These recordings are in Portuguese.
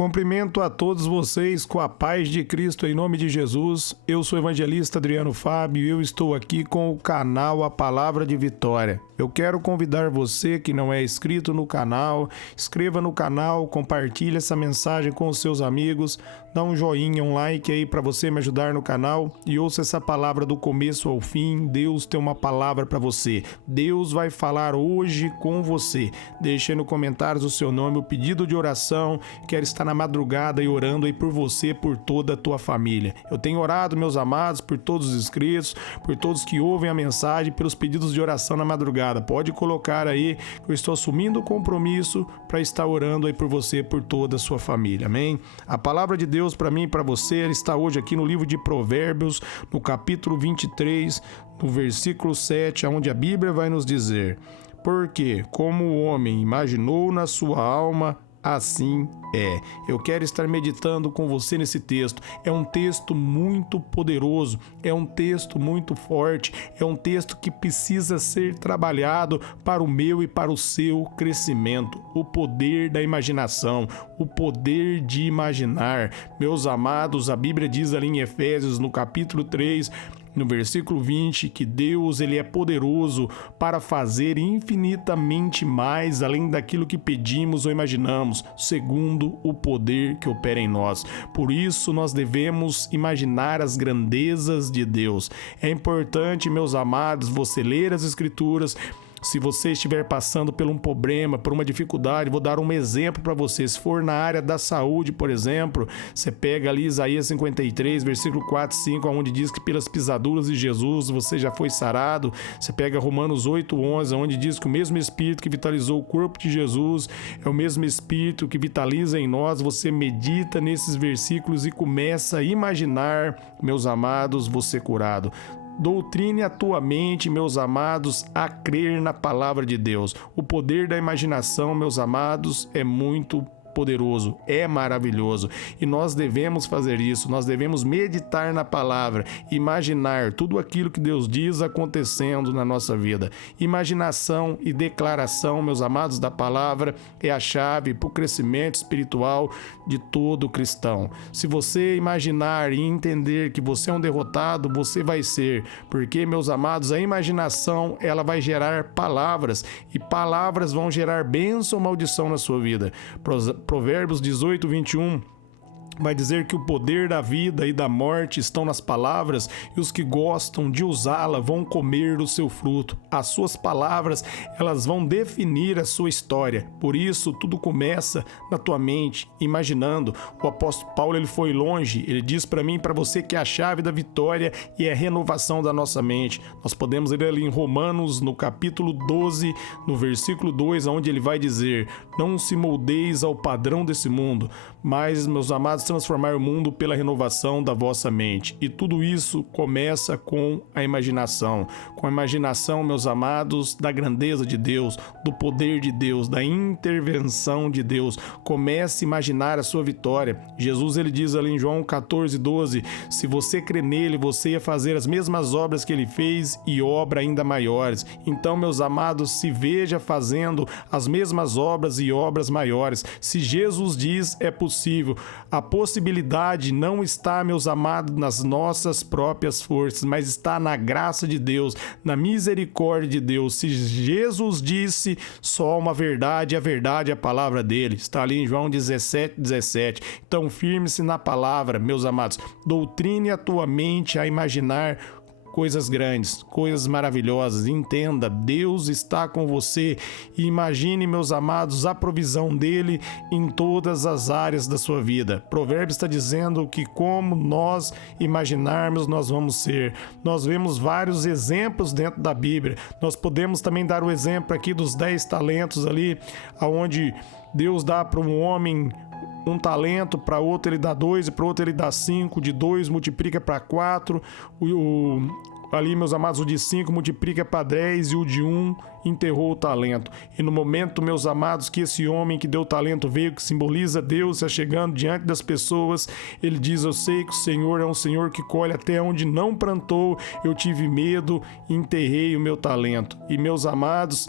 Cumprimento a todos vocês com a paz de Cristo em nome de Jesus. Eu sou o evangelista Adriano Fábio e eu estou aqui com o canal A Palavra de Vitória. Eu quero convidar você que não é inscrito no canal, inscreva no canal, compartilhe essa mensagem com os seus amigos, dá um joinha, um like aí para você me ajudar no canal e ouça essa palavra do começo ao fim. Deus tem uma palavra para você. Deus vai falar hoje com você. Deixe aí no comentários o seu nome, o pedido de oração. Quero estar na madrugada e orando aí por você, por toda a tua família. Eu tenho orado, meus amados, por todos os inscritos, por todos que ouvem a mensagem, pelos pedidos de oração na madrugada. Pode colocar aí que eu estou assumindo o compromisso para estar orando aí por você, por toda a sua família. Amém? A palavra de Deus para mim e para você, ela está hoje aqui no livro de Provérbios, no capítulo 23, no versículo 7, onde a Bíblia vai nos dizer: porque como o homem imaginou na sua alma, assim é. Eu quero estar meditando com você nesse texto. É um texto muito poderoso, é um texto muito forte, é um texto que precisa ser trabalhado para o meu e para o seu crescimento. O poder da imaginação, o poder de imaginar. Meus amados, a Bíblia diz ali em Efésios, no capítulo 3, no versículo 20, que Deus ele é poderoso para fazer infinitamente mais além daquilo que pedimos ou imaginamos, segundo o poder que opera em nós. Por isso nós devemos imaginar as grandezas de Deus. É importante, meus amados, você ler as Escrituras. Se você estiver passando por um problema, por uma dificuldade, vou dar um exemplo para você. Se for na área da saúde, por exemplo, você pega ali Isaías 53, versículo 4 e 5, onde diz que pelas pisaduras de Jesus você já foi sarado. Você pega Romanos 8, 11, onde diz que o mesmo Espírito que vitalizou o corpo de Jesus é o mesmo Espírito que vitaliza em nós. Você medita nesses versículos e começa a imaginar, meus amados, você curado. Doutrine a tua mente, meus amados, a crer na palavra de Deus. O poder da imaginação, meus amados, é muito poderoso, é maravilhoso e nós devemos fazer isso, nós devemos meditar na palavra, imaginar tudo aquilo que Deus diz acontecendo na nossa vida. Imaginação e declaração, meus amados, da palavra é a chave para o crescimento espiritual de todo cristão. Se você imaginar e entender que você é um derrotado, você vai ser, porque, meus amados, a imaginação ela vai gerar palavras e palavras vão gerar bênção ou maldição na sua vida. Provérbios 18, 21 vai dizer que o poder da vida e da morte estão nas palavras e os que gostam de usá-la vão comer do seu fruto. As suas palavras, elas vão definir a sua história. Por isso, tudo começa na tua mente, imaginando. O apóstolo Paulo, ele foi longe. Ele diz para mim e para você que a chave da vitória é a renovação da nossa mente. Nós podemos ler ali em Romanos, no capítulo 12, no versículo 2, onde ele vai dizer: não se moldeis ao padrão desse mundo, mas, meus amados, transformar o mundo pela renovação da vossa mente. E tudo isso começa com a imaginação. Com a imaginação, meus amados, da grandeza de Deus, do poder de Deus, da intervenção de Deus. Comece a imaginar a sua vitória. Jesus, ele diz ali em João 14, 12, se você crê nele, você ia fazer as mesmas obras que ele fez e obra ainda maiores. Então, meus amados, se veja fazendo as mesmas obras e obras maiores. Se Jesus diz, é possível. A possibilidade não está, meus amados, nas nossas próprias forças, mas está na graça de Deus, na misericórdia de Deus. Se Jesus disse só uma verdade, a verdade é a palavra dele. Está ali em João 17, 17. Então firme-se na palavra, meus amados. Doutrine a tua mente a imaginar coisas grandes, coisas maravilhosas. Entenda, Deus está com você e imagine, meus amados, a provisão dele em todas as áreas da sua vida. Provérbios está dizendo que como nós imaginarmos, nós vamos ser. Nós vemos vários exemplos dentro da Bíblia. Nós podemos também dar o exemplo aqui dos 10 talentos ali, onde Deus dá para um homem um talento, para outro ele dá 2 e para outro ele dá 5, de 2 multiplica para 4, ali, meus amados, o de 5 multiplica para 10 e o de 1 enterrou o talento. E no momento, meus amados, que esse homem que deu o talento veio, que simboliza Deus se achegando diante das pessoas, ele diz: eu sei que o Senhor é um Senhor que colhe até onde não plantou, eu tive medo e enterrei o meu talento. E, meus amados,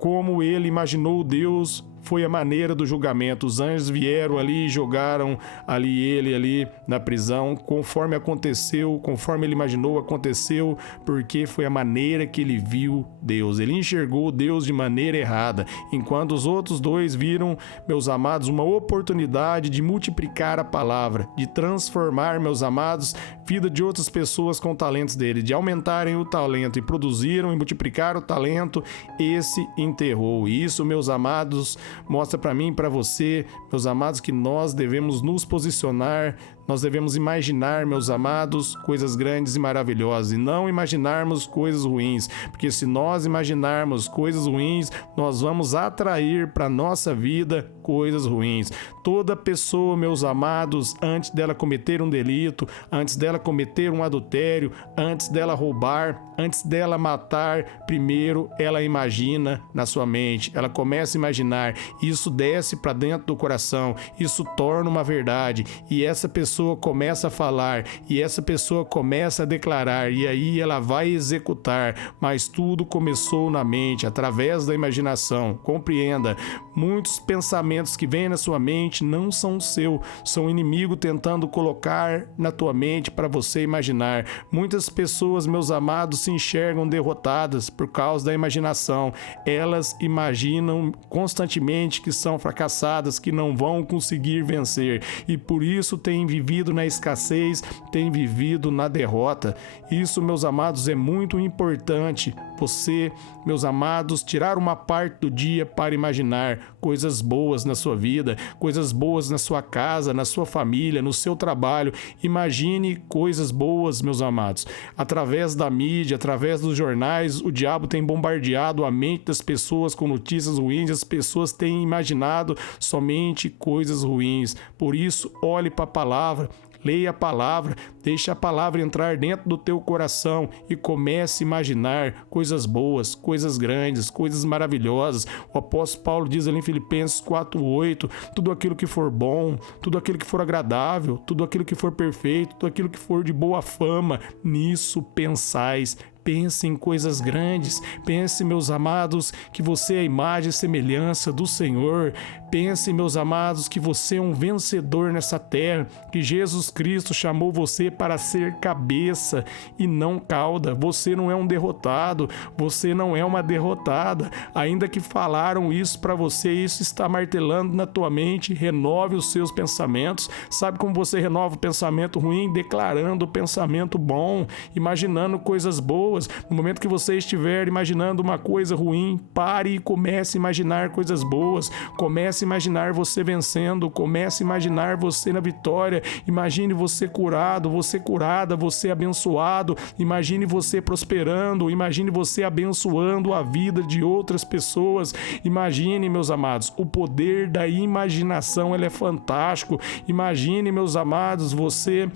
como ele imaginou Deus foi a maneira do julgamento. Os anjos vieram ali e jogaram ele ali na prisão, conforme aconteceu, conforme ele imaginou, aconteceu, porque foi a maneira que ele viu Deus. Ele enxergou Deus de maneira errada, enquanto os outros dois viram, meus amados, uma oportunidade de multiplicar a palavra, de transformar, meus amados, vida de outras pessoas com talentos dele, de aumentarem o talento, e produziram e multiplicaram o talento. Esse enterrou. E isso, meus amados, mostra para mim e para você, meus amados, que nós devemos nos posicionar, nós devemos imaginar, meus amados, coisas grandes e maravilhosas, e não imaginarmos coisas ruins, porque se nós imaginarmos coisas ruins, nós vamos atrair para nossa vida coisas ruins. Toda pessoa, meus amados, antes dela cometer um delito, antes dela cometer um adultério, antes dela roubar, antes dela matar, primeiro ela imagina na sua mente, ela começa a imaginar, isso desce para dentro do coração, isso torna uma verdade, e essa pessoa começa a falar, e essa pessoa começa a declarar, e aí ela vai executar. Mas tudo começou na mente, através da imaginação. Compreenda, muitos pensamentos que vêm na sua mente não são seu, são o inimigo tentando colocar na tua mente para você imaginar. Muitas pessoas, meus amados, se enxergam derrotadas por causa da imaginação. Elas imaginam constantemente que são fracassadas, que não vão conseguir vencer, e por isso têm vivido na escassez, têm vivido na derrota. Isso, meus amados, é muito importante. Você, meus amados, tirar uma parte do dia para imaginar coisas boas na sua vida, coisas boas na sua casa, na sua família, no seu trabalho. Imagine coisas boas, meus amados. Através da mídia, através dos jornais, o diabo tem bombardeado a mente das pessoas com notícias ruins. As pessoas têm imaginado somente coisas ruins. Por isso, olhe para a palavra, leia a palavra, deixe a palavra entrar dentro do teu coração e comece a imaginar coisas boas, coisas grandes, coisas maravilhosas. O apóstolo Paulo diz ali em Filipenses 4:8, tudo aquilo que for bom, tudo aquilo que for agradável, tudo aquilo que for perfeito, tudo aquilo que for de boa fama, nisso pensais. Pense em coisas grandes. Pense, meus amados, que você é a imagem e semelhança do Senhor. Pense, meus amados, que você é um vencedor nessa terra, que Jesus Cristo chamou você para ser cabeça e não cauda. Você não é um derrotado, você não é uma derrotada. Ainda que falaram isso para você, isso está martelando na tua mente. Renove os seus pensamentos. Sabe como você renova o pensamento ruim? Declarando o pensamento bom, imaginando coisas boas. No momento que você estiver imaginando uma coisa ruim, pare e comece a imaginar coisas boas. Comece a imaginar você vencendo, comece a imaginar você na vitória. Imagine você curado, você curada, você abençoado. Imagine você prosperando, imagine você abençoando a vida de outras pessoas. Imagine, meus amados, o poder da imaginação, ele é fantástico. Imagine, meus amados, você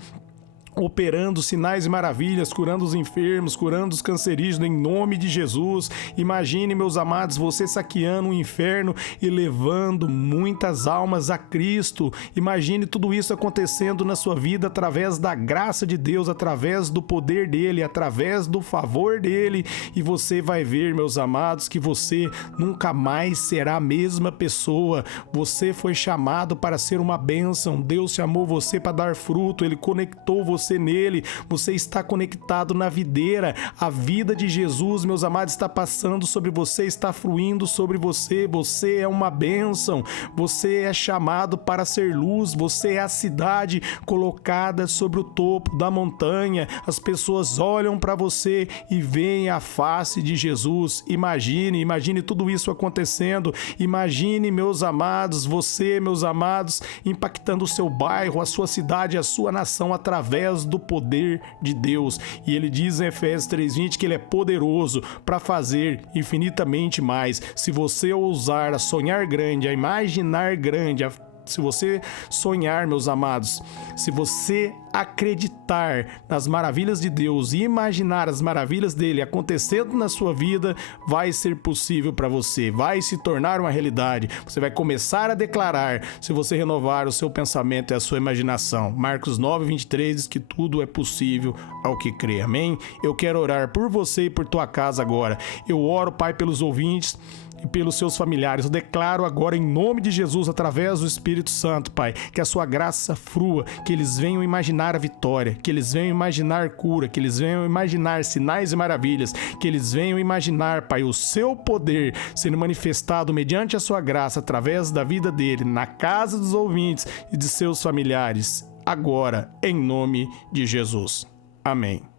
operando sinais e maravilhas, curando os enfermos, curando os cancerígenos, em nome de Jesus. Imagine, meus amados, você saqueando o inferno e levando muitas almas a Cristo. Imagine tudo isso acontecendo na sua vida através da graça de Deus, através do poder dele, através do favor dele, e você vai ver, meus amados, que você nunca mais será a mesma pessoa. Você foi chamado para ser uma bênção. Deus chamou você para dar fruto, ele conectou você nele, você está conectado na videira. A vida de Jesus, meus amados, está passando sobre você, está fluindo sobre você. Você é uma bênção, você é chamado para ser luz, você é a cidade colocada sobre o topo da montanha. As pessoas olham para você e veem a face de Jesus. Imagine tudo isso acontecendo. Imagine, meus amados, você, meus amados, impactando o seu bairro, a sua cidade, a sua nação através do poder de Deus. E ele diz em Efésios 3:20 que ele é poderoso para fazer infinitamente mais. Se você ousar a sonhar grande, a imaginar grande, se você sonhar, meus amados, se você acreditar nas maravilhas de Deus e imaginar as maravilhas dele acontecendo na sua vida, vai ser possível para você, vai se tornar uma realidade. Você vai começar a declarar, se você renovar o seu pensamento e a sua imaginação. Marcos 9:23 diz que tudo é possível ao que crê. Amém? Eu quero orar por você e por tua casa agora. Eu oro, Pai, pelos ouvintes. e pelos seus familiares. Eu declaro agora, em nome de Jesus, através do Espírito Santo, Pai, que a sua graça frua, que eles venham imaginar a vitória, que eles venham imaginar cura, que eles venham imaginar sinais e maravilhas, que eles venham imaginar, Pai, o seu poder sendo manifestado mediante a sua graça, através da vida dele, na casa dos ouvintes e de seus familiares, agora, em nome de Jesus. Amém.